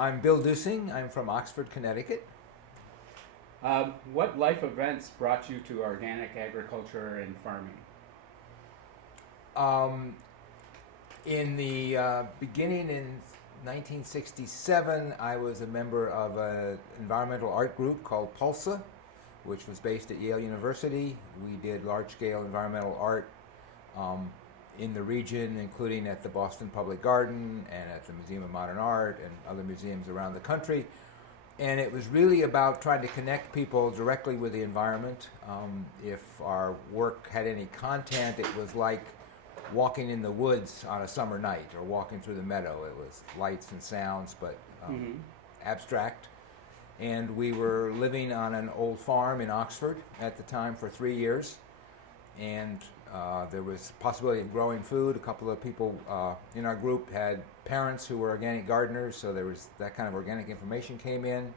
I'm Bill Duesing. I'm from Oxford, Connecticut. What life events brought you to organic agriculture and farming? In the beginning in 1967, I was a member of an environmental art group called PULSA, which was based at Yale University. We did large-scale environmental art in the region, including at the Boston Public Garden and at the Museum of Modern Art and other museums around the country. And it was really about trying to connect people directly with the environment. If our work had any content, it was like walking in the woods on a summer night or walking through the meadow. It was lights and sounds, but abstract. And we were living on an old farm in Oxford at the time for 3 years. And there was possibility of growing food. A couple of people in our group had parents who were organic gardeners, so there was that kind of organic information came in.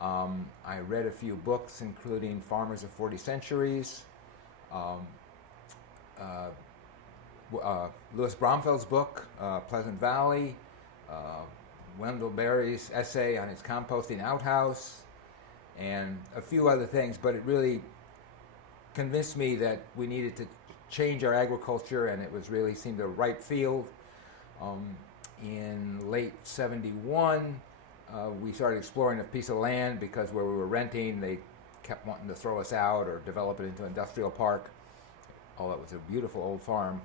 I read a few books, including Farmers of 40 Centuries, Louis Bromfeld's book, Pleasant Valley, Wendell Berry's essay on his composting outhouse, and a few other things, but it really convinced me that we needed to change our agriculture, and it was really seemed a right field. In late 71, we started exploring a piece of land because where we were renting, they kept wanting to throw us out or develop it into an industrial park, although it was a beautiful old farm.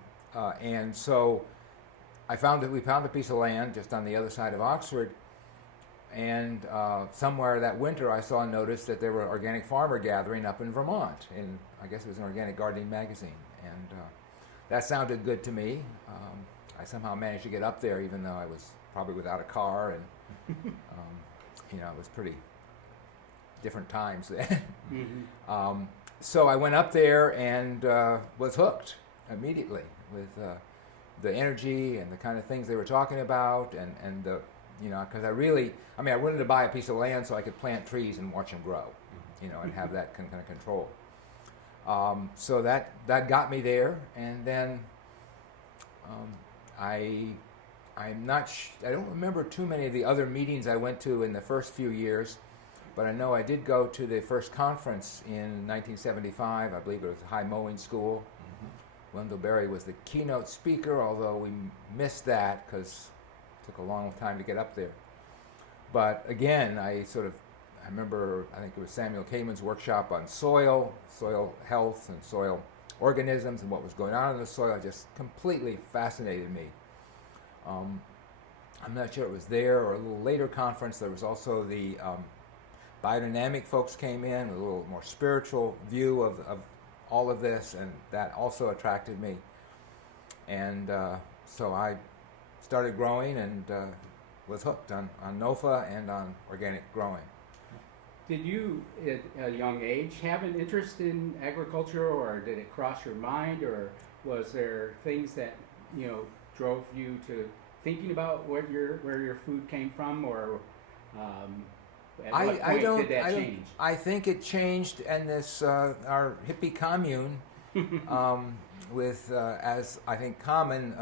And so we found a piece of land just on the other side of Oxford, and somewhere that winter I saw a notice that there were organic farmer gathering up in Vermont, in I guess it was an organic gardening magazine, and that sounded good to me. I somehow managed to get up there, even though I was probably without a car, and it was pretty different times then. So I went up there and was hooked immediately with the energy and the kind of things they were talking about, and the because I wanted to buy a piece of land so I could plant trees and watch them grow, and have that kind of control. So that got me there, and then I don't remember too many of the other meetings I went to in the first few years, but I know I did go to the first conference in 1975. I believe it was a high mowing school. Wendell Berry was the keynote speaker, although we missed that because it took a long time to get up there. But again, I remember, I think it was Samuel Kamen's workshop on soil health and soil organisms and what was going on in the soil. It just completely fascinated me. I'm not sure it was there or a little later conference. There was also the biodynamic folks came in with a little more spiritual view of all of this, and that also attracted me. And so I started growing and was hooked on NOFA and on organic growing. Did you, at a young age, have an interest in agriculture, or did it cross your mind, or was there things that drove you to thinking about where your food came from, or at what point did that change? I think it changed in this our hippie commune with as I think common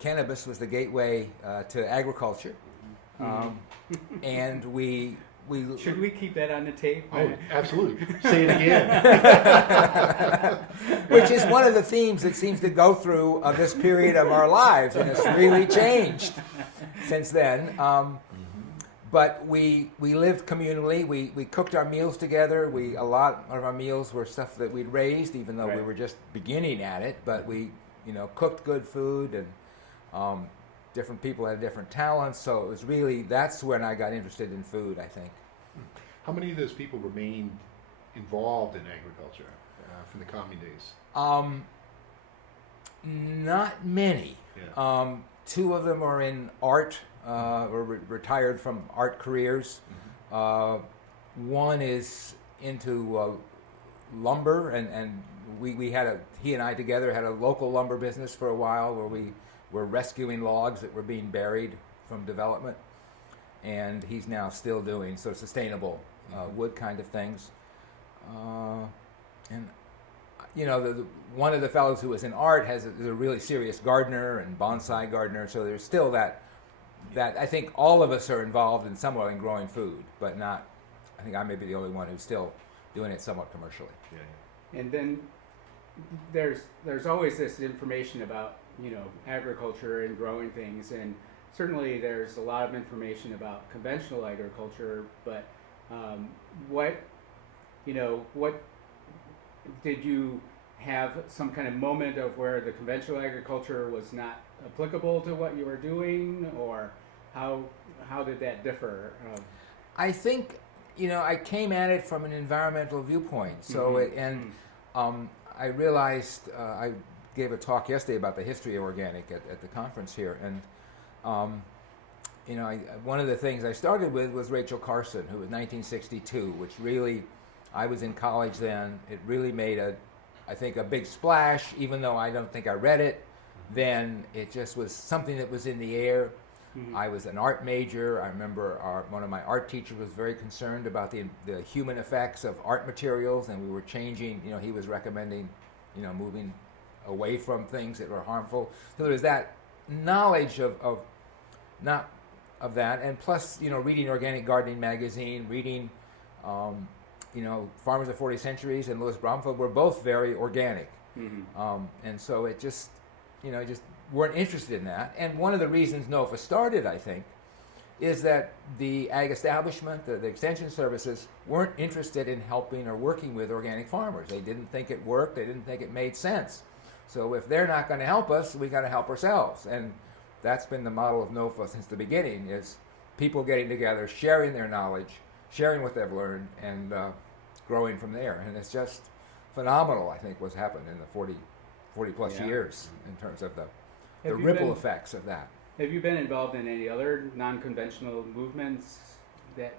cannabis was the gateway to agriculture, and we should we keep that on the tape? Oh, absolutely. Say it again. Which is one of the themes that seems to go through this period of our lives, and it's really changed since then. But we lived communally. We cooked our meals together. A lot of our meals were stuff that we'd raised, even though we were just beginning at it. But we, cooked good food, and different people had different talents. So it was really, that's when I got interested in food, I think. How many of those people remained involved in agriculture from the commune days? Not many. Yeah. Two of them are in art, or retired from art careers. One is into lumber, and he and I together had a local lumber business for a while where we were rescuing logs that were being buried from development, and he's now still doing sort of sustainable wood kind of things. And one of the fellows who was in art is a really serious gardener and bonsai gardener, so there's still that that I think all of us are involved in some way in growing food, but not. I think I may be the only one who's still doing it somewhat commercially. Yeah. And then there's always this information about agriculture and growing things, and certainly there's a lot of information about conventional agriculture. But what did you have some kind of moment of where the conventional agriculture was not applicable to what you were doing, or how did that differ? I think I came at it from an environmental viewpoint. So I realized I gave a talk yesterday about the history of organic at the conference here, and one of the things I started with was Rachel Carson, who was 1962, which really, I was in college then. It really made I think a big splash, even though I don't think I read it. Then it just was something that was in the air. Mm-hmm. I was an art major. I remember one of my art teachers was very concerned about the human effects of art materials, and we were changing. He was recommending, moving away from things that were harmful. So there was that knowledge of that, and plus, reading Organic Gardening magazine, reading, Farmers of 40 Centuries and Louis Bromfield were both very organic. Mm-hmm. And so it just, just weren't interested in that. And one of the reasons NOFA started, I think, is that the ag establishment, the extension services, weren't interested in helping or working with organic farmers. They didn't think it worked. They didn't think it made sense. So if they're not going to help us, we got to help ourselves. And that's been the model of NOFA since the beginning, is people getting together, sharing their knowledge, sharing what they've learned, and growing from there. And it's just phenomenal, I think, what's happened in the 40 plus years in terms of the ripple effects of that. Have you been involved in any other non-conventional movements that...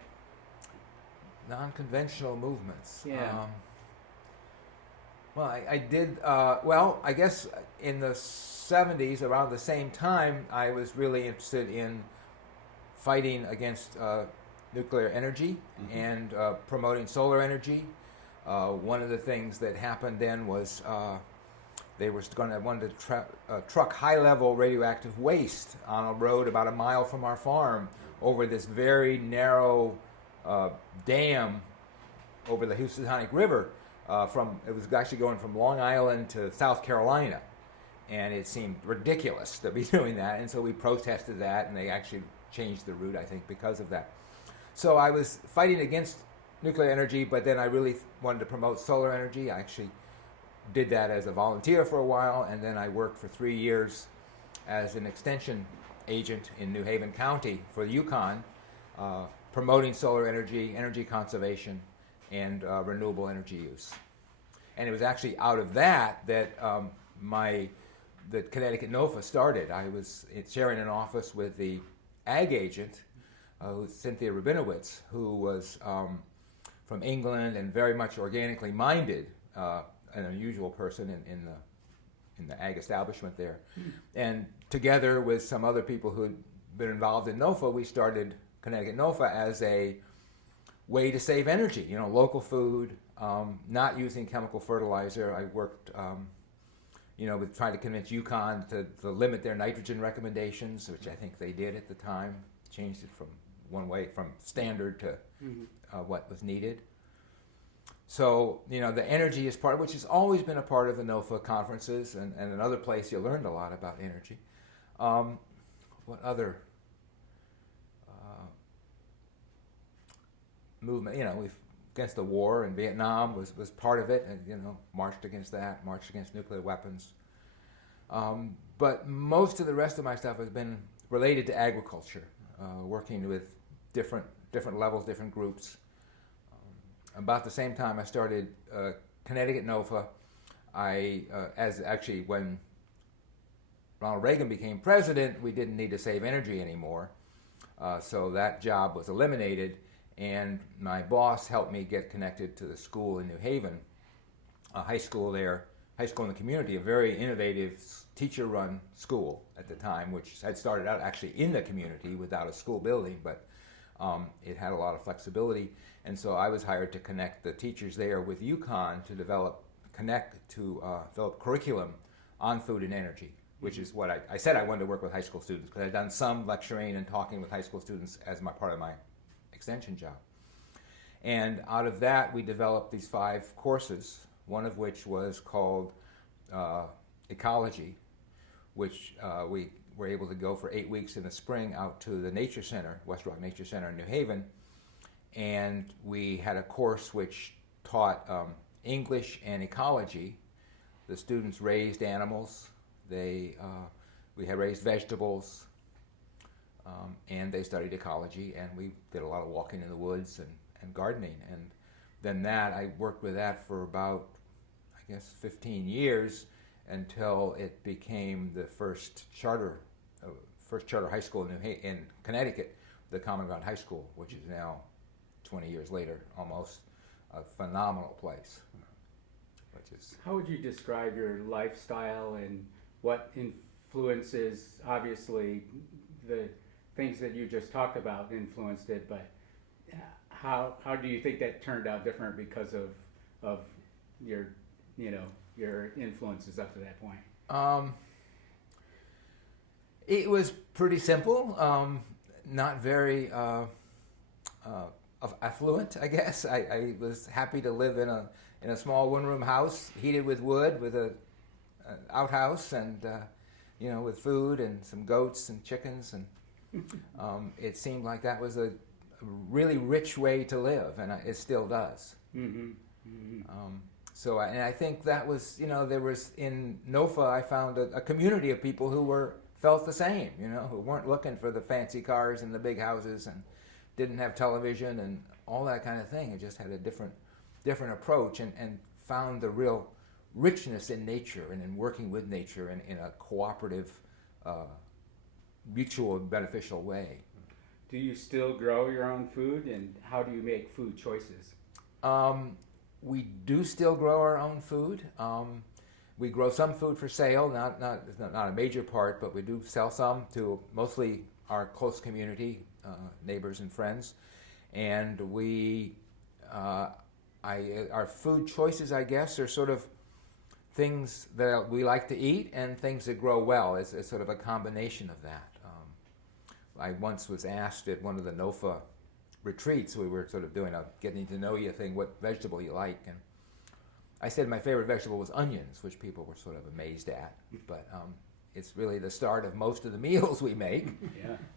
Non-conventional movements? Yeah. Well, I did, I guess in the 70s, around the same time, I was really interested in fighting against nuclear energy and promoting solar energy. One of the things that happened then was they were wanted to truck high-level radioactive waste on a road about a mile from our farm over this very narrow dam over the Housatonic River. It was actually going from Long Island to South Carolina, and it seemed ridiculous to be doing that, and so we protested that, and they actually changed the route, I think, because of that. So I was fighting against nuclear energy, but then I really wanted to promote solar energy. I actually did that as a volunteer for a while, and then I worked for 3 years as an extension agent in New Haven County for the Yukon, promoting solar energy, energy conservation, and renewable energy use. And it was actually out of that the Connecticut NOFA started. I was sharing an office with the ag agent, Cynthia Rabinowitz, who was from England and very much organically minded, an unusual person in the ag establishment there. And together with some other people who had been involved in NOFA, we started Connecticut NOFA as a way to save energy, local food, not using chemical fertilizer. I worked, with trying to convince Yukon to limit their nitrogen recommendations, which I think they did at the time, changed it from from standard to what was needed. So, the energy is part, which has always been a part of the NOFA conferences, and another place you learned a lot about energy. What other movement? We've against the war in Vietnam was part of it, and marched against that, marched against nuclear weapons. But most of the rest of my stuff has been related to agriculture, working with different levels, different groups. About the same time I started Connecticut NOFA, when Ronald Reagan became president, we didn't need to save energy anymore. So that job was eliminated, and my boss helped me get connected to the school in New Haven, a high school in the community, a very innovative teacher-run school at the time, which had started out actually in the community without a school building, but it had a lot of flexibility. And so I was hired to connect the teachers there with UConn to develop curriculum on food and energy. which is what I said I wanted to work with high school students, because I'd done some lecturing and talking with high school students as my part of my extension job. And out of that, we developed these 5 courses, one of which was called Ecology, which we were able to go for 8 weeks in the spring out to the Nature Center, West Rock Nature Center in New Haven. And we had a course which taught English and ecology. The students raised animals. We had raised vegetables, and they studied ecology, and we did a lot of walking in the woods and gardening. And then I worked with that for about, I guess, 15 years until it became the first charter high school in Connecticut, the Common Ground High School, which is now 20 years later, almost a phenomenal place. How would you describe your lifestyle and what influences, obviously, the things that you just talked about influenced it, but how do you think that turned out different because of your, your influences up to that point? It was pretty simple, not very affluent, I guess. I was happy to live in a small one-room house, heated with wood, with an outhouse, and with food and some goats and chickens, and it seemed like that was a really rich way to live, and it still does. Mm-hmm. Mm-hmm. So I think that was, there was in NOFA, I found a community of people who felt the same, who weren't looking for the fancy cars and the big houses and didn't have television and all that kind of thing. It just had a different approach and found the real richness in nature and in working with nature in a cooperative, mutual beneficial way. Do you still grow your own food, and how do you make food choices? We do still grow our own food. We grow some food for sale, not a major part, but we do sell some to mostly our close community, neighbors and friends. And our food choices, I guess, are sort of things that we like to eat and things that grow well. It's sort of a combination of that. I once was asked at one of the NOFA retreats, we were sort of doing a getting to know you thing, what vegetable you like, and I said my favorite vegetable was onions, which people were sort of amazed at, but it's really the start of most of the meals we make,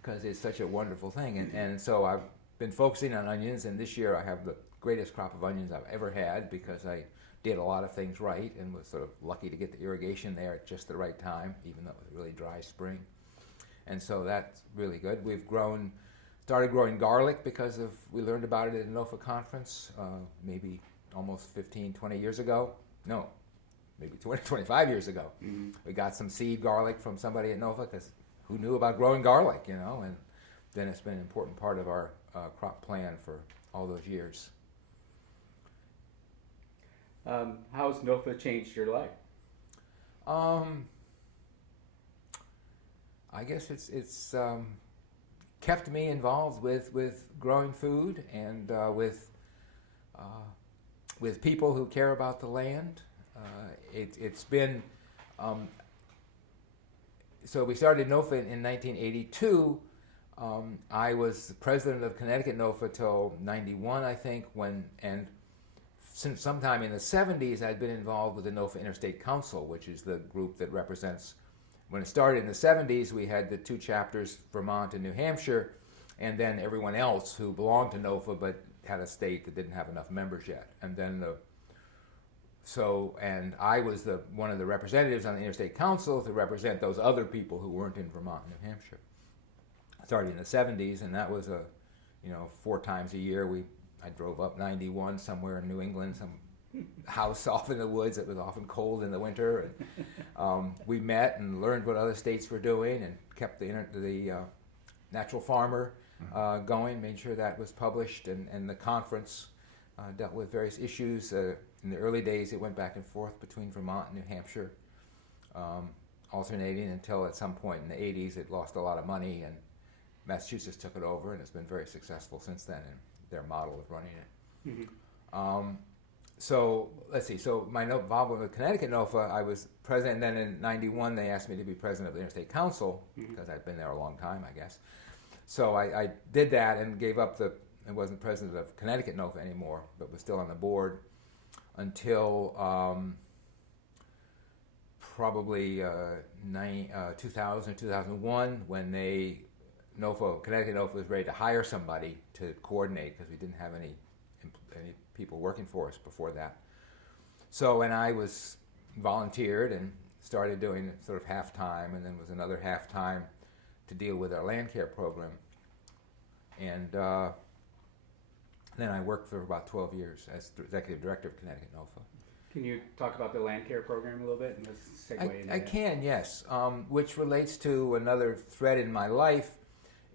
because it's such a wonderful thing, and so I've been focusing on onions, and this year I have the greatest crop of onions I've ever had, because I did a lot of things right and was sort of lucky to get the irrigation there at just the right time, even though it was a really dry spring. And so that's really good. We've started growing garlic because we learned about it at a NOFA conference, maybe almost 15, 20 years ago. No, maybe 20, 25 years ago. Mm-hmm. We got some seed garlic from somebody at NOFA, because who knew about growing garlic, and then it's been an important part of our crop plan for all those years. How's NOFA changed your life? I guess it's kept me involved with growing food and with people who care about the land. It's been so we started NOFA in 1982. I was the president of Connecticut NOFA till 91, I think, and since sometime in the 70s, I'd been involved with the NOFA Interstate Council, which is the group that represents. When it started in the 70s, we had the 2 chapters, Vermont and New Hampshire, and then everyone else who belonged to NOFA but had a state that didn't have enough members yet. And then and I was one of the representatives on the Interstate Council to represent those other people who weren't in Vermont and New Hampshire. I started in the 70s, and that was 4 times a year. I drove up 91 somewhere in New England, some house off in the woods. It was often cold in the winter, and we met and learned what other states were doing, and kept the Natural Farmer going, made sure that was published, and the conference dealt with various issues. In the early days, it went back and forth between Vermont and New Hampshire, alternating until at some point in the 80s it lost a lot of money, and Massachusetts took it over, and it's been very successful since then in their model of running it. Mm-hmm. so let's see. So my involvement with Connecticut NOFA, I was president. And then in '91, they asked me to be president of the Interstate Council because I'd been there a long time, I guess. So I did that and gave up I wasn't president of Connecticut NOFA anymore, but was still on the board until probably 2000 or 2001 when Connecticut NOFA was ready to hire somebody to coordinate because we didn't have any people working for us before that. So, and I was volunteered and started doing sort of half-time, and then was another half-time to deal with our land care program. And then I worked for about 12 years as executive director of Connecticut NOFA. Can you talk about the land care program a little bit and let's segue into I that? can, yes, which relates to another thread in my life.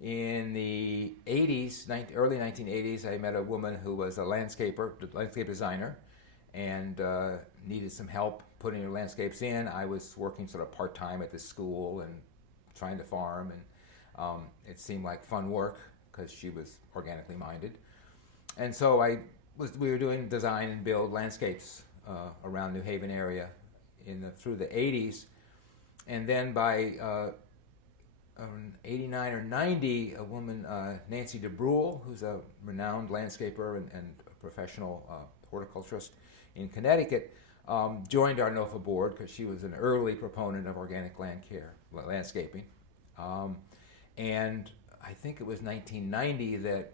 In the 80s, early 1980s, I met a woman who was a landscape designer, and needed some help putting her landscapes in. I was working sort of part-time at the school and trying to farm, and it seemed like fun work because she was organically minded. And so we were doing design and build landscapes around New Haven area through the 80s. And then by 89 or 90, a woman, Nancy DeBrule, who's a renowned landscaper and a professional horticulturist in Connecticut, joined our NOFA board because she was an early proponent of organic landscaping. And I think it was 1990 that,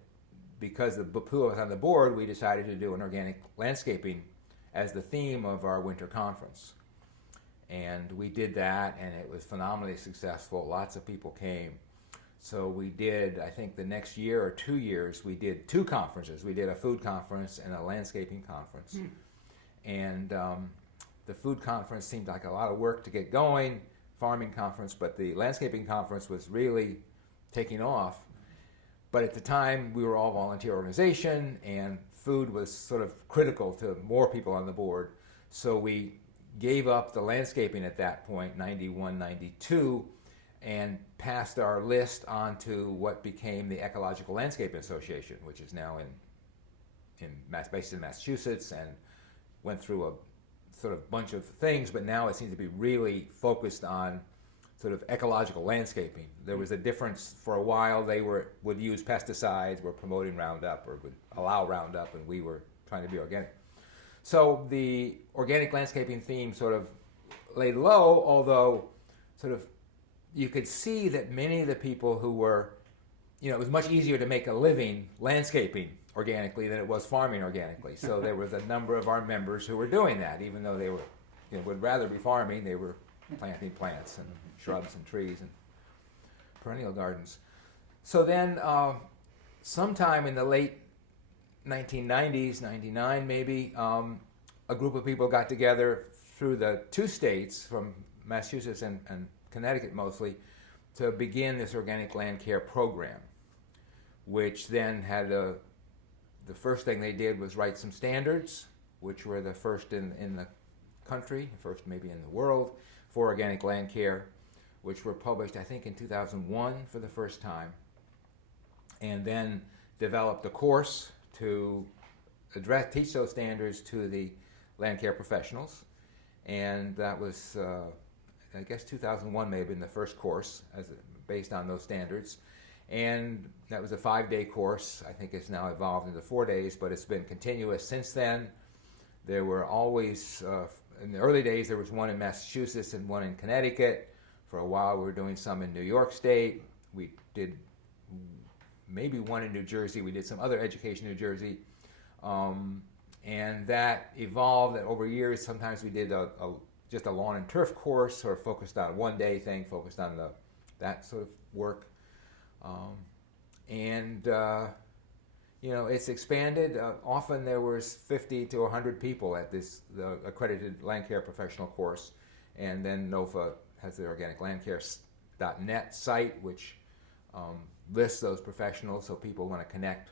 because the BPUA was on the board, we decided to do an organic landscaping as the theme of our winter conference. And we did that, and it was phenomenally successful. Lots of people came. So we did, I think the next year or 2 years, we did 2 conferences. We did a food conference and a landscaping conference. And the food conference seemed like a lot of work to get going, farming conference, but the landscaping conference was really taking off. But at the time, we were all volunteer organization, and food was sort of critical to more people on the board. So we gave up the landscaping at that point, 91, 92, and passed our list on to what became the Ecological Landscaping Association, which is now based in Massachusetts, and went through a sort of bunch of things, but now it seems to be really focused on sort of ecological landscaping. There was a difference for a while. They would use pesticides, were promoting Roundup, or would allow Roundup, and we were trying to be organic. So the organic landscaping theme sort of laid low, although sort of you could see that many of the people who were, it was much easier to make a living landscaping organically than it was farming organically. So there was a number of our members who were doing that, even though they were, would rather be farming, they were planting plants and shrubs and trees and perennial gardens. So then sometime in the late 1990s, 99 maybe, a group of people got together through the 2 states, from Massachusetts and Connecticut mostly, to begin this organic land care program, which then had the first thing they did was write some standards, which were the first in the country, first maybe in the world, for organic land care, which were published, I think, in 2001 for the first time, and then developed a course to teach those standards to the land care professionals. And that was, I guess 2001 may have been the first course based on those standards. And that was a 5-day course. I think it's now evolved into 4 days, but it's been continuous since then. There were always, in the early days, there was one in Massachusetts and one in Connecticut. For a while, we were doing some in New York State. We did maybe one in New Jersey. We did some other education in New Jersey. And that evolved over years. Sometimes we did just a lawn and turf course, sort of focused on one day thing, focused on that sort of work. It's expanded. Often there was 50 to 100 people at the accredited land care professional course. And then NOFA has the organiclandcare.net site, which lists those professionals, so people want to connect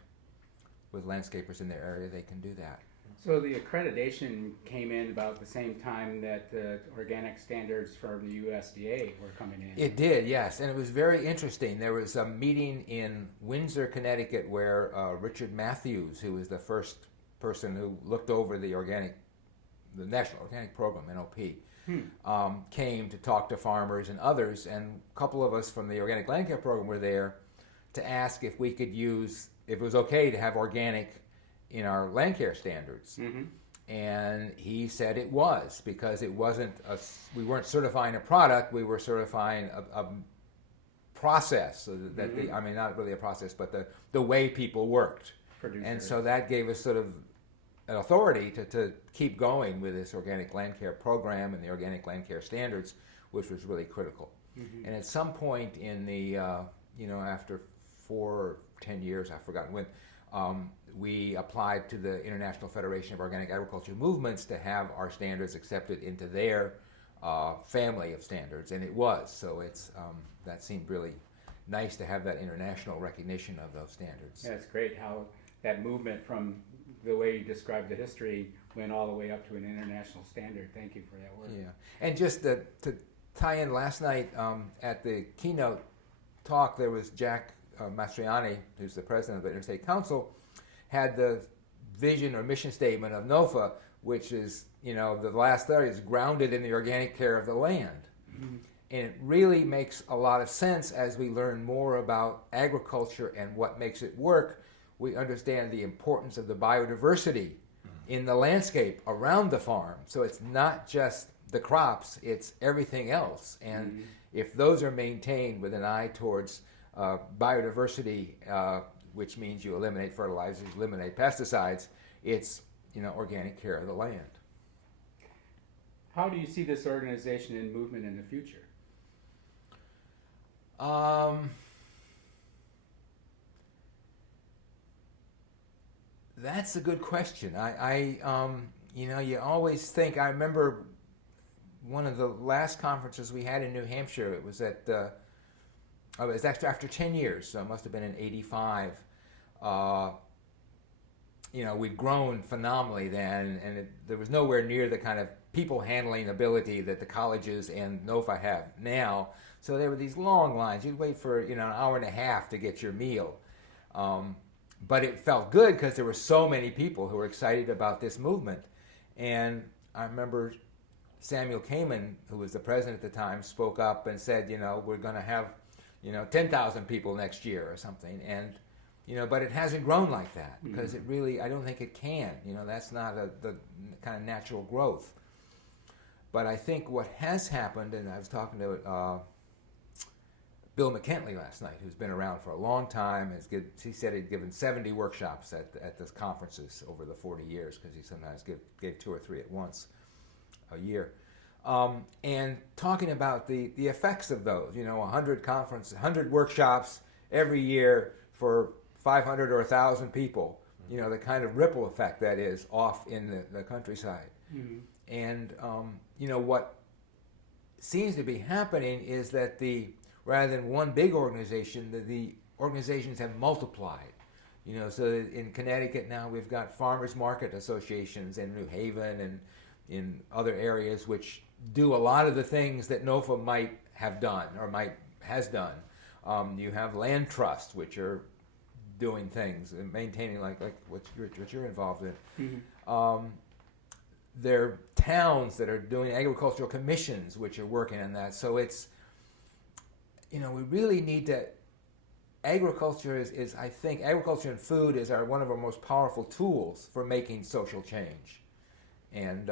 with landscapers in their area, they can do that. So the accreditation came in about the same time that the organic standards from the USDA were coming in. It did, yes, and it was very interesting. There was a meeting in Windsor, Connecticut, where Richard Matthews, who was the first person who looked over the National Organic Program, NOP, came to talk to farmers and others, and a couple of us from the Organic Land Care Program were there to ask if we could use, if it was okay to have organic in our land care standards. Mm-hmm. And he said it was, because it wasn't we weren't certifying a product, we were certifying a process, so that I mean, not really a process, but the way people worked. Producers. And so that gave us sort of an authority to keep going with this organic land care program and the organic land care standards, which was really critical. Mm-hmm. And at some point in the, after 4 or 10 years, I've forgotten when, we applied to the International Federation of Organic Agriculture Movements to have our standards accepted into their family of standards, and it was. So it's that seemed really nice to have that international recognition of those standards. Yeah, it's great how that movement from the way you described the history went all the way up to an international standard. Thank you for that work. Yeah, and just to tie in, last night at the keynote talk, there was Jack Mastriani, who's the president of the Interstate Council, had the vision or mission statement of NOFA, which is, the last third is grounded in the organic care of the land. Mm-hmm. And it really makes a lot of sense as we learn more about agriculture and what makes it work. We understand the importance of the biodiversity in the landscape around the farm. So it's not just the crops, it's everything else. And if those are maintained with an eye towards biodiversity, which means you eliminate fertilizers, eliminate pesticides, it's organic care of the land. How do you see this organization and movement in the future? That's a good question. You always think. I remember one of the last conferences we had in New Hampshire. It was at. It was after 10 years, so it must have been in '85. We'd grown phenomenally then, and there was nowhere near the kind of people handling ability that the colleges and NOFA have now. So there were these long lines. You'd wait for an hour and a half to get your meal. But it felt good because there were so many people who were excited about this movement. And I remember Samuel Kamen, who was the president at the time, spoke up and said, we're going to have 10,000 people next year or something. And but it hasn't grown like that because it really, I don't think it can. That's not the kind of natural growth. But I think what has happened, and I was talking to Bill McKentley last night, who's been around for a long time. He said he'd given 70 workshops at these conferences over the 40 years, because he sometimes gave 2 or 3 at once a year. And talking about the effects of those, 100 workshops every year for 500 or 1,000 people, the kind of ripple effect that is off in the countryside. Mm-hmm. And, what seems to be happening is that rather than one big organization, the organizations have multiplied. So in Connecticut now we've got farmers market associations in New Haven and in other areas which do a lot of the things that NOFA might have done or has done. You have land trusts, which are doing things and maintaining like what you're involved in. Mm-hmm. There are towns that are doing agricultural commissions, which are working on that. So it's, we really need to. Agriculture is I think agriculture and food is one of our most powerful tools for making social change, and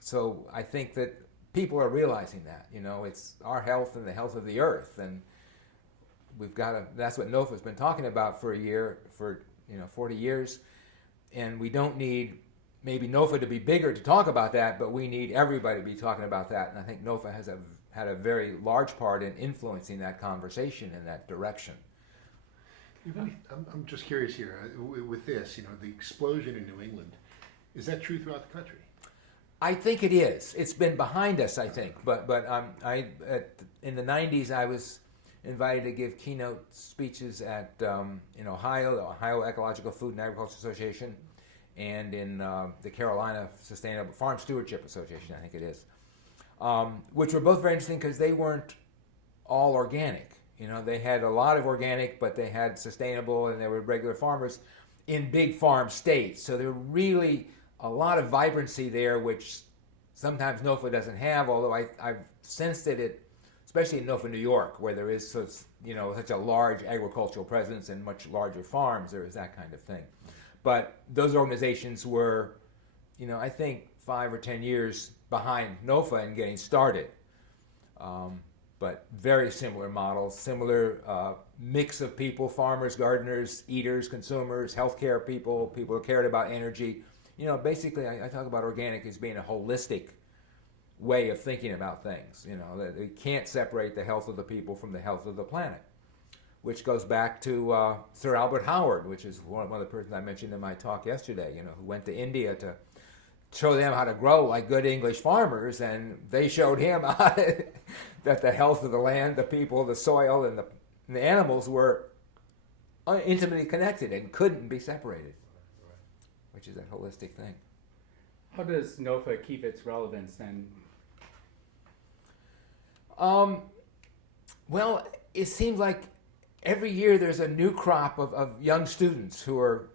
so I think that people are realizing that. It's our health and the health of the earth, and we've got to. That's what NOFA's been talking about for 40 years, and we don't need maybe NOFA to be bigger to talk about that, but we need everybody to be talking about that, and I think NOFA has had a very large part in influencing that conversation in that direction. I'm just curious here, with this, the explosion in New England, is that true throughout the country? I think it is. It's been behind us, I think, but in the 90s I was invited to give keynote speeches at in Ohio, the Ohio Ecological Food and Agriculture Association, and in the Carolina Sustainable Farm Stewardship Association, I think it is. Which were both very interesting because they weren't all organic. They had a lot of organic, but they had sustainable and they were regular farmers. in big farm states. So there really a lot of vibrancy there, which sometimes NOFA doesn't have, although I've sensed it, especially in NOFA, New York, where there is such a large agricultural presence and much larger farms. There is that kind of thing. But those organizations were, I think 5 or 10 years behind NOFA in getting started. But very similar models, similar mix of people: farmers, gardeners, eaters, consumers, healthcare people who cared about energy. Basically, I talk about organic as being a holistic way of thinking about things. That you can't separate the health of the people from the health of the planet, which goes back to Sir Albert Howard, which is one of the persons I mentioned in my talk yesterday, who went to India to show them how to grow like good English farmers, and they showed him that the health of the land, the people, the soil, and the animals were intimately connected and couldn't be separated, which is a holistic thing. How does NOFA keep its relevance then? Well, it seems like every year there's a new crop of young students who are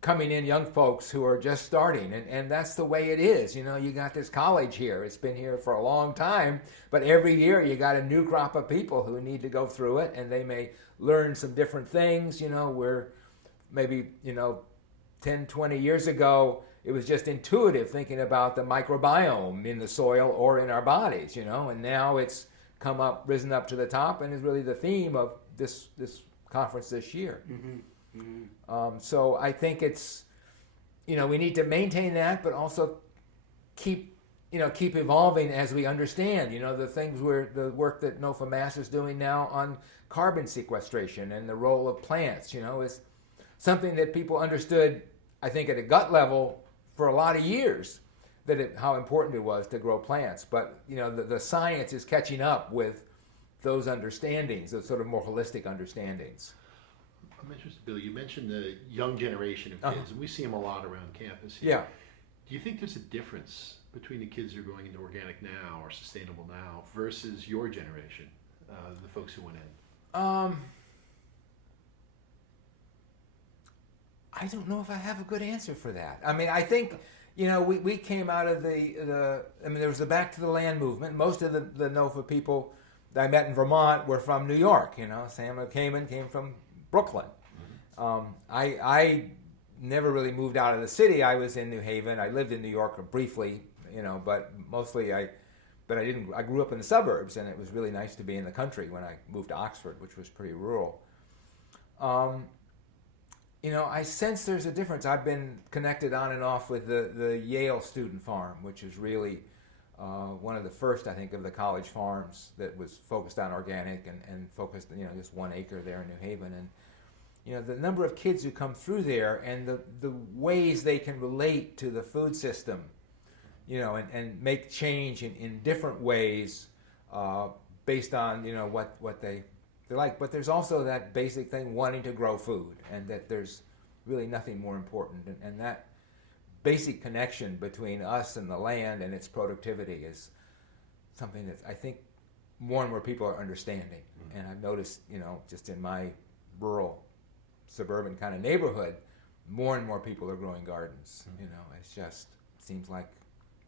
coming in, young folks who are just starting, and that's the way it is. You got this college here. It's been here for a long time, but every year you got a new crop of people who need to go through it, and they may learn some different things. Where maybe 10, 20 years ago it was just intuitive thinking about the microbiome in the soil or in our bodies, and now it's risen up to the top, and is really the theme of this conference this year. Mm-hmm. So I think it's, we need to maintain that, but also keep evolving as we understand, the work that NOFA Mass is doing now on carbon sequestration and the role of plants, is something that people understood, I think, at a gut level for a lot of years, how important it was to grow plants. But, the science is catching up with those understandings, those sort of more holistic understandings. I'm interested, Bill. You mentioned the young generation of kids, and we see them a lot around campus here. Yeah. Do you think there's a difference between the kids who are going into organic now or sustainable now versus your generation, the folks who went in? I don't know if I have a good answer for that. I mean, I think, we came out of there was the Back to the Land movement. Most of the NOFA people that I met in Vermont were from New York. Sam Kamen came from Brooklyn. I never really moved out of the city. I was in New Haven. I lived in New York briefly, but mostly I grew up in the suburbs, and it was really nice to be in the country when I moved to Oxford, which was pretty rural. I sense there's a difference. I've been connected on and off with the Yale Student Farm, which is really one of the first, I think, of the college farms that was focused on organic and focused, just 1 acre there in New Haven. And the number of kids who come through there and the ways they can relate to the food system, and make change in different ways based on, what they like. But there's also that basic thing, wanting to grow food, and that there's really nothing more important. And that basic connection between us and the land and its productivity is something that I think more and more people are understanding. Mm-hmm. And I've noticed, just in my rural suburban kind of neighborhood, more and more people are growing gardens. Mm-hmm. It's just seems like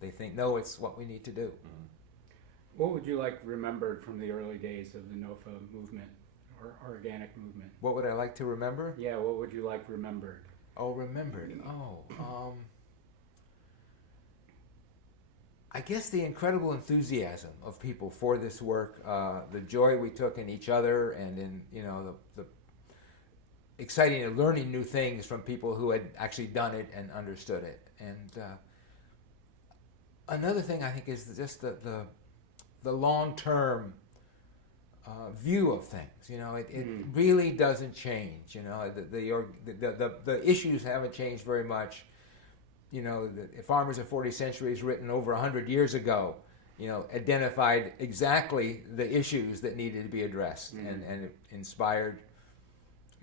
they think, no, it's what we need to do. Mm-hmm. What would you like remembered from the early days of the NOFA movement or organic movement? What would I like to remember? Yeah, what would you like remembered? Oh, remembered. I guess the incredible enthusiasm of people for this work, the joy we took in each other, and in the exciting and learning new things from people who had actually done it and understood it. And another thing I think is just the long-term view of things. It really doesn't change. The issues haven't changed very much. The Farmers of 40 Centuries, written over 100 years ago, identified exactly the issues that needed to be addressed, and it inspired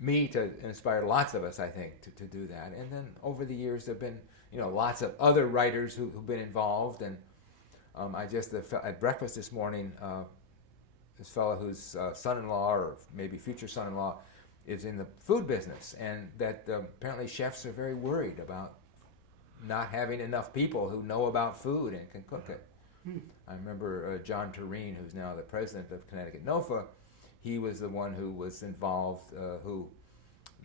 me to inspire lots of us, I think, to do that. And then over the years, there have been, lots of other writers who've been involved. And I just, at breakfast this morning, this fellow whose son-in-law, or maybe future son-in-law, is in the food business, and that apparently chefs are very worried about not having enough people who know about food and can cook it. I remember John Tureen, who's now the president of Connecticut NOFA, he was the one who was involved, who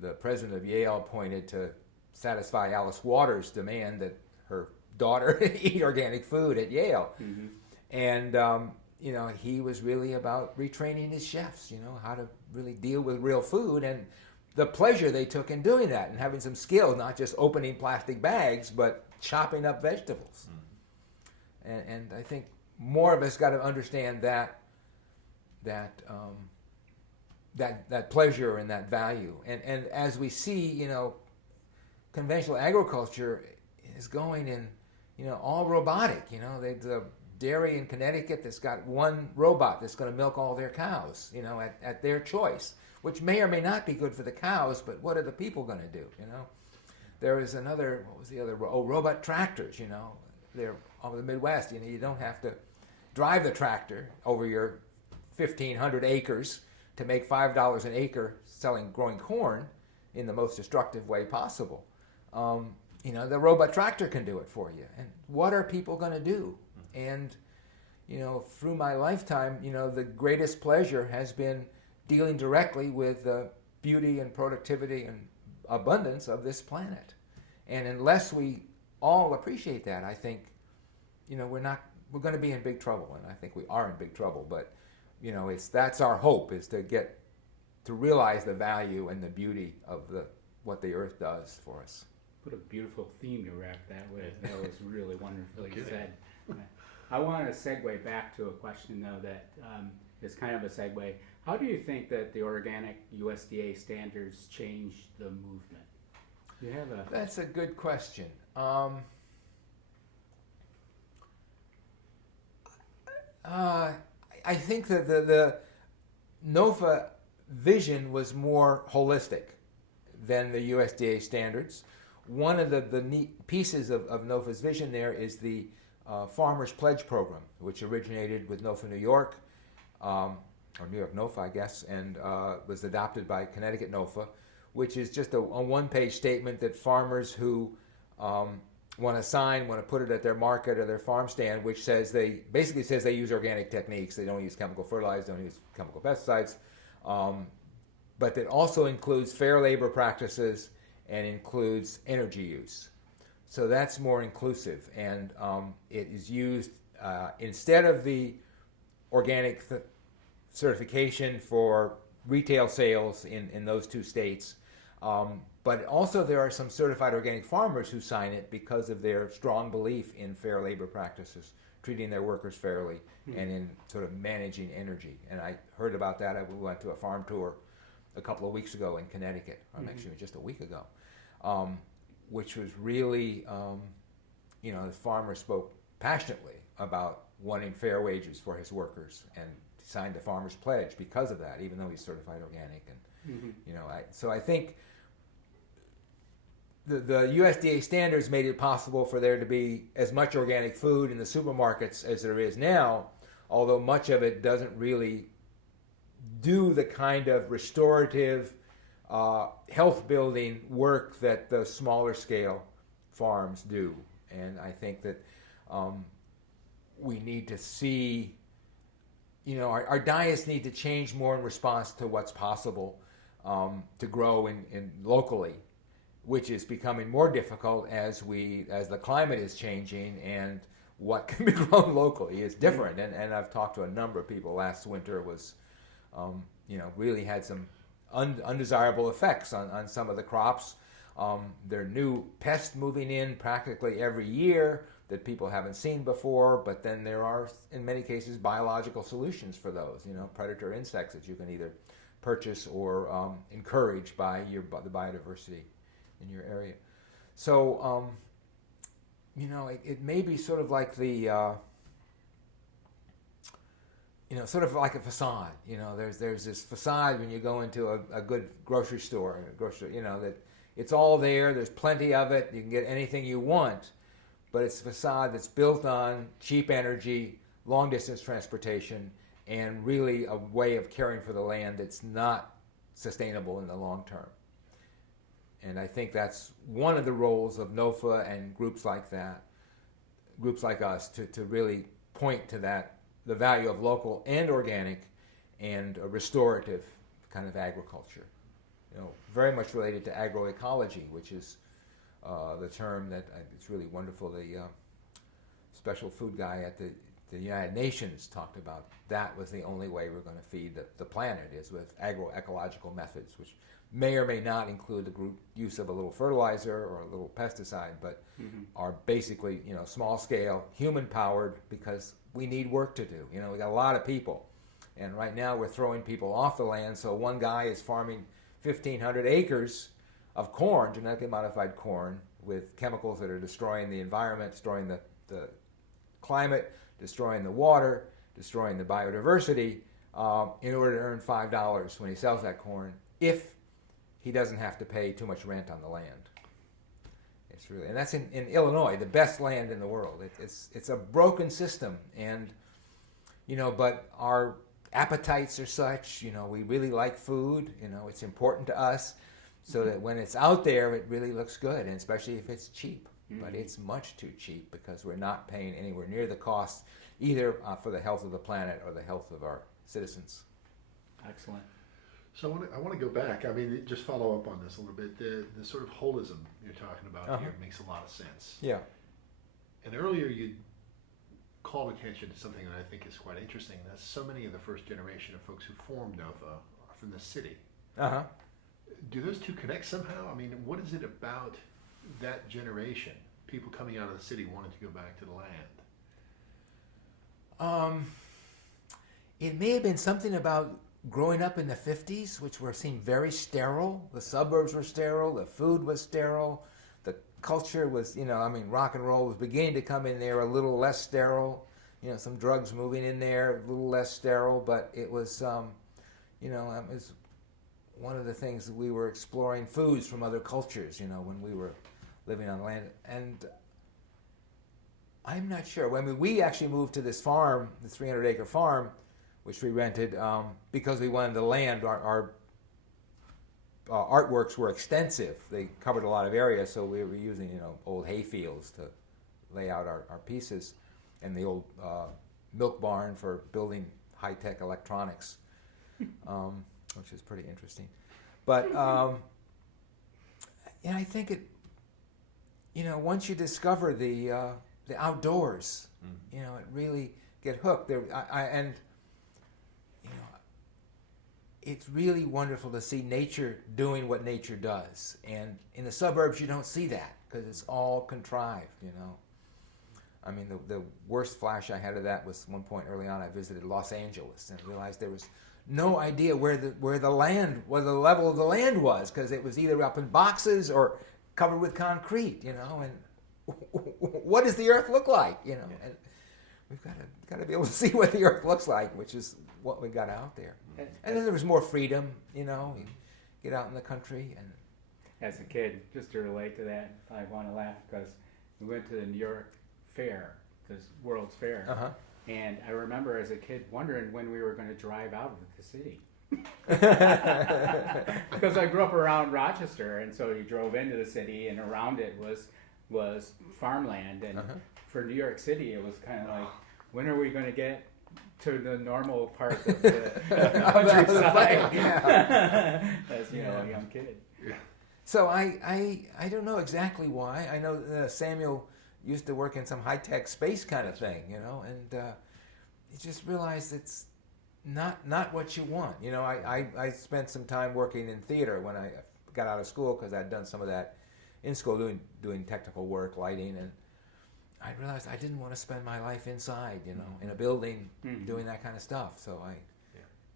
the president of Yale appointed to satisfy Alice Waters' demand that her daughter eat organic food at Yale. Mm-hmm. And, he was really about retraining his chefs, how to really deal with real food and the pleasure they took in doing that and having some skill, not just opening plastic bags, but chopping up vegetables. And I think more of us got to understand that pleasure and that value. And as we see, conventional agriculture is going in, all robotic. The dairy in Connecticut that's got one robot that's going to milk all their cows, at their choice, which may or may not be good for the cows, but what are the people going to do, There is another, what was the other, robot tractors, they're over the Midwest, you don't have to drive the tractor over your 1,500 acres to make $5 an acre growing corn in the most destructive way possible. The robot tractor can do it for you. And what are people going to do? And, through my lifetime, the greatest pleasure has been dealing directly with the beauty and productivity and abundance of this planet. And unless we all appreciate that, I think, we're going to be in big trouble. And I think we are in big trouble. But, that's our hope, is to realize the value and the beauty of what the earth does for us. What a beautiful theme to wrap that with. That was really wonderfully said. I want to segue back to a question, though, that is kind of a segue. How do you think that the organic USDA standards changed the movement? You have a... That's a good question. I think that the NOFA vision was more holistic than the USDA standards. One of the neat pieces of NOFA's vision there is the Farmers Pledge Program, which originated with NOFA New York, or New York NOFA, I guess, and was adopted by Connecticut NOFA, which is just a one-page statement that farmers who want to put it at their market or their farm stand, which basically says they use organic techniques, they don't use chemical fertilizers, don't use chemical pesticides, but it also includes fair labor practices and includes energy use. So that's more inclusive, and it is used instead of the organic certification for retail sales in those two states. But also there are some certified organic farmers who sign it because of their strong belief in fair labor practices, treating their workers fairly, and in sort of managing energy. And I heard about that. I went to a farm tour a couple of weeks ago in Connecticut, or actually just a week ago, which was really, the farmer spoke passionately about wanting fair wages for his workers and signed the Farmer's Pledge because of that, even though he's certified organic. And so I think the USDA standards made it possible for there to be as much organic food in the supermarkets as there is now, although much of it doesn't really do the kind of restorative, health-building work that the smaller scale farms do. And I think that we need to see, our diets need to change more in response to what's possible to grow in locally, which is becoming more difficult as the climate is changing, and what can be grown locally is different. And I've talked to a number of people. Last winter was, really had some undesirable effects on some of the crops. There are new pests moving in practically every year that people haven't seen before, but then there are, in many cases, biological solutions for those, predator insects that you can either purchase or encourage by the biodiversity in your area. So, it may be sort of like sort of like a facade. There's this facade when you go into a good grocery store, that it's all there, there's plenty of it, you can get anything you want, but it's a facade that's built on cheap energy, long distance transportation, and really a way of caring for the land that's not sustainable in the long term. And I think that's one of the roles of NOFA and groups like that, groups like us, to really point to that, the value of local and organic and a restorative kind of agriculture. Very much related to agroecology, which is the term that it's really wonderful. The special food guy at the United Nations talked about that was the only way we're going to feed the planet, is with agroecological methods, which may or may not include the use of a little fertilizer or a little pesticide, but are basically small scale, human powered, because we need work to do. We got a lot of people, and right now we're throwing people off the land. So one guy is farming 1,500 acres of corn, genetically modified corn, with chemicals that are destroying the environment, destroying the climate, destroying the water, destroying the biodiversity, in order to earn $5 when he sells that corn, if he doesn't have to pay too much rent on the land. It's really, and that's in Illinois, the best land in the world. It's a broken system, and but our appetites are such. We really like food. It's important to us, so that when it's out there, it really looks good, and especially if it's cheap. But it's much too cheap, because we're not paying anywhere near the cost, either for the health of the planet or the health of our citizens. Excellent. So I want to go back. I mean, just follow up on this a little bit. The sort of holism you're talking about here makes a lot of sense. Yeah. And earlier you called attention to something that I think is quite interesting. That so many of the first generation of folks who formed NOFA are from the city. Uh-huh. Do those two connect somehow? I mean, what is it about that generation, people coming out of the city wanting to go back to the land? It may have been something about growing up in the 50s, which seemed very sterile. The suburbs were sterile, the food was sterile, the culture was, rock and roll was beginning to come in there a little less sterile. Some drugs moving in there, a little less sterile, but it was, it was one of the things that we were exploring foods from other cultures, when we were living on land. And I'm not sure. I mean, we actually moved to this farm, the 300-acre farm, which we rented because we wanted the land. Our artworks were extensive. They covered a lot of area, so we were using old hay fields to lay out our pieces, and the old milk barn for building high-tech electronics, which is pretty interesting. But I think it, once you discover the outdoors, it really get hooked. It's really wonderful to see nature doing what nature does. And in the suburbs, you don't see that, because it's all contrived, I mean, the worst flash I had of that was one point early on. I visited Los Angeles and realized there was no idea where the level of the land was, because it was either up in boxes or covered with concrete, and what does the earth look like, And we've got to be able to see what the earth looks like, which is what we got out there. And then there was more freedom, you get out in the country. And as a kid, just to relate to that, I want to laugh because we went to the New York Fair, this World's Fair, and I remember as a kid wondering when we were going to drive out of the city. Because I grew up around Rochester, and so you drove into the city, and around it was farmland, and for New York City, it was kind of like, when are we going to get to the normal part of the countryside? As a young kid. Yeah. So I don't know exactly why. I know Samuel used to work in some high-tech space kind of thing, and you just realize it's not what you want. I spent some time working in theater when I got out of school, because I'd done some of that in school, doing technical work, lighting, and I realized I didn't want to spend my life inside, in a building, doing that kind of stuff. So I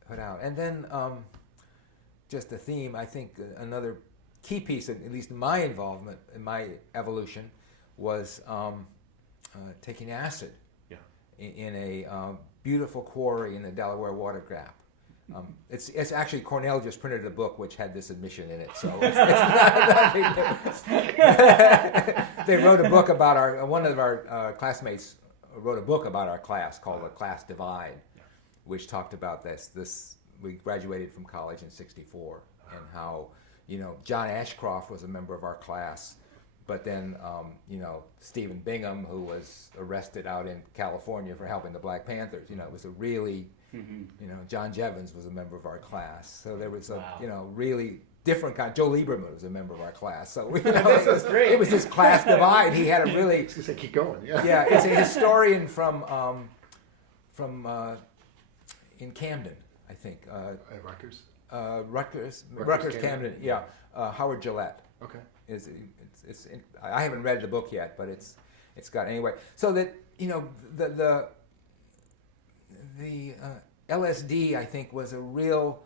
put out. And then just the theme, I think another key piece, at least in my involvement, in my evolution, was taking acid in a beautiful quarry in the Delaware Water Gap. It's actually, Cornell just printed a book which had this admission in it, so it's not big difference. They wrote a book about one of our classmates wrote a book about our class called The Class Divide, which talked about this we graduated from college in '64, and how, you know, John Ashcroft was a member of our class, but then, you know, Stephen Bingham, who was arrested out in California for helping the Black Panthers, you know, it was a really, you know, John Jevons was a member of our class. So there was a, Wow. you know, really different kind. Joe Lieberman was a member of our class. So, you know, This is great. it was this class divide. He had a really, I was gonna say, keep going. Yeah. yeah, it's a historian from in Camden, I think. At Rutgers. Rutgers, Camden, yeah. Howard Gillette Okay. is I haven't read the book yet, but it's got anyway. So that, you know, the LSD, I think, was a real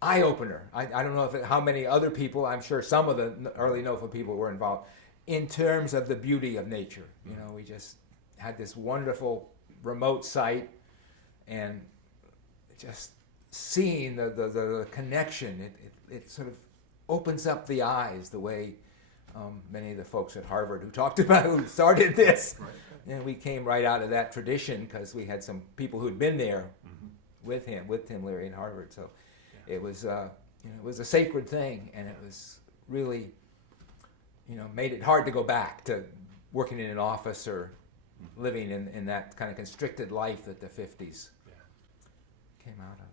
eye opener. I don't know how many other people. I'm sure some of the early NOFA people were involved in terms of the beauty of nature. You know, we just had this wonderful remote site, and just seeing the connection, it sort of opens up the eyes the way many of the folks at Harvard who started this, Right. and we came right out of that tradition because we had some people who'd been there with Tim Leary in Harvard. So it was, you know, it was a sacred thing, and it was really, you know, made it hard to go back to working in an office or living in that kind of constricted life that the 50s came out of.